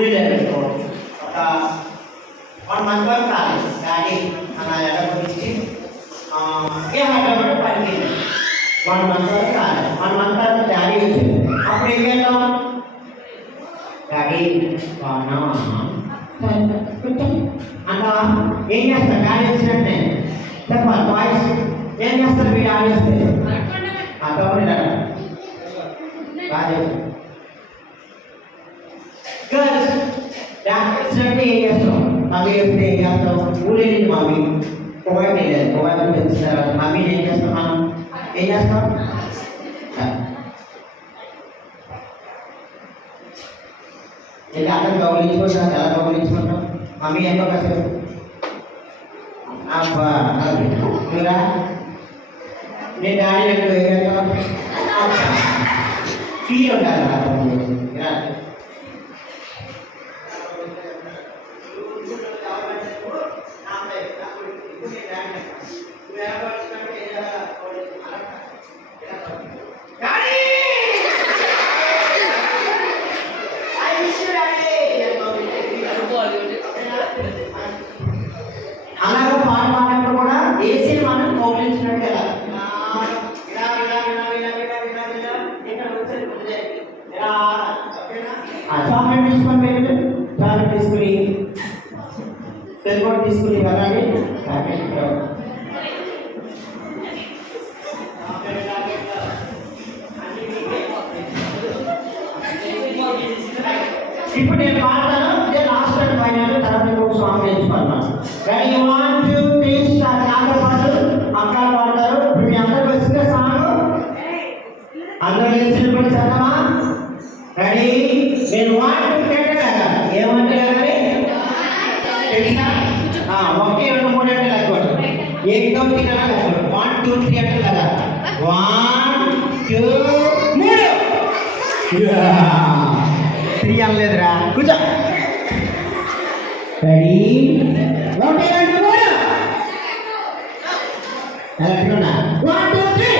వెళ్ళారు ఒక 1 month వరకు రాలేదు. డాడీ అలా ఎలా గురించి ఏ హైదరాబాద్ పనికి 1 month వరకు రాలేదు. 1 month తర్వాత డాడీ వచ్చింది. అప్పుడు ఏం చేద్దాం? డాడీ అన్నా ఏం చేస్తారు? డాడీ వచ్చినట్టే చెప్పాలి. బాయ్స్ ఏం చేస్తారు? మీ డాడీ వస్తే తమ్ముడు బాగా గర్ల్స్ డాడీ వచ్చినట్టే ఏం చేస్తాం? మమ్మీ వస్తే ఏం చేస్తాం? ఊరేది మమ్మీ పొగట్ లేదు. పొగట్ పెంచుతారు. మమ్మీని ఏం చేస్తాం? మనం ఏం చేస్తాం? ఇలా అందరూ గౌరవించుకుంటాం. ఎలా గౌరవించుకుంటాం? మమ్మీ ఎంతో కాసేపు అబ్బా నువ్వురా నేను డాడీ అంటే ఫీల్ ఉండాలి. అలాగే పాట పాడినప్పుడు కూడా వేసి మనం కౌలించినట్టు కదా చాక్లెట్ తీసుకొని చాక్లెట్ తీసుకుని తెలుగు తీసుకుని వెళ్ళాలి. ఇప్పుడు నేను పాడతాను. ఇదే లాస్ట్ అండ్ ఫైనల్. తర్వాత ఇంకొక సాంగ్ నేర్చుకున్నాను. రెడీ 1 2 3 స్టార్ట్. నాతో పాటు అక్క పాడతారు. ఇప్పుడు మీ అందరికి వచ్చిన సాంగ్ అందరూ నేర్చుకుని చదవా? రెడీ? నేను 1 2 పెట్టాను. ఏమంటే తెలుసా? 1 2 3 అంటే లెక్కోండి. ఏకం తినాలి లెక్కోండి. 1 2 3 అంటే కదా 1 2 3 3 అనలేదురా. కూర్చో. రెడీ? 1 2 3 ఎలక్ట్రోనా 1 2 3.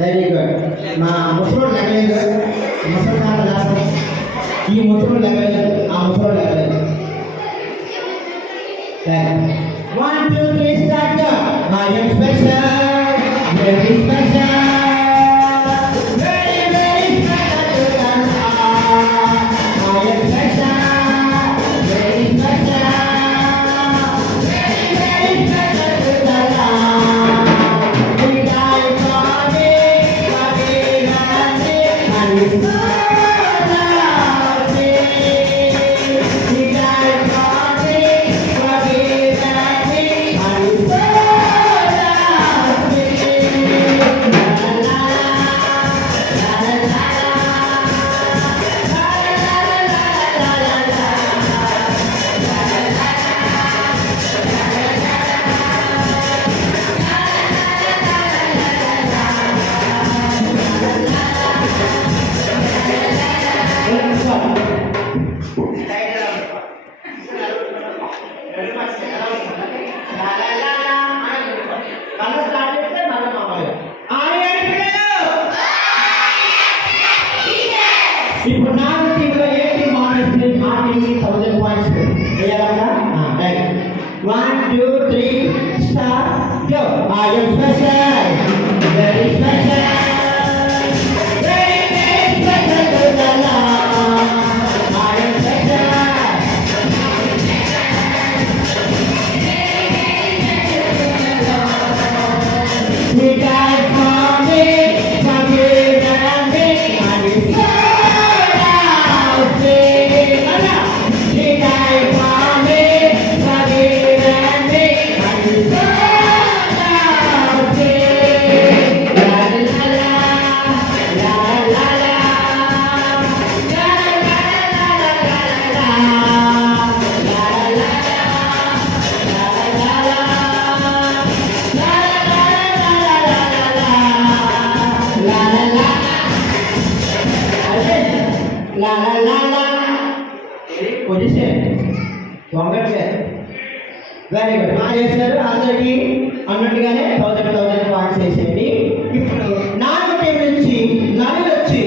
Very good. మా ముసలోడు లెక్కలేదు. ముసలి కాదు లేకపోతే ఈ ముసలోడు లెక్కలేదు. ఆ ముసలోడు లెక్కలేదు. 1 2 3 start. I am special, very special. ఇప్పుడు నాకు టీంలో ఏ టీం మానేస్తే ఆ టీంకి 1000 పాయింట్స్ వేయాలన్నా 1 2 3 start. Go. I am special, very special, very very special to the Lord. I am special. He died for me, forgive me, and He set out free. He died for me, forgive me, and He set out free. La la la, la la la, la la la la la la. La la la la. Position. వంగట్లే. Very good. మా చేశారు అందరికీ అన్నట్టుగానే 1000 పాయింట్స్ వేసేయండి. ఇప్పుడు 4 టీం నుంచి నలుగురు వచ్చి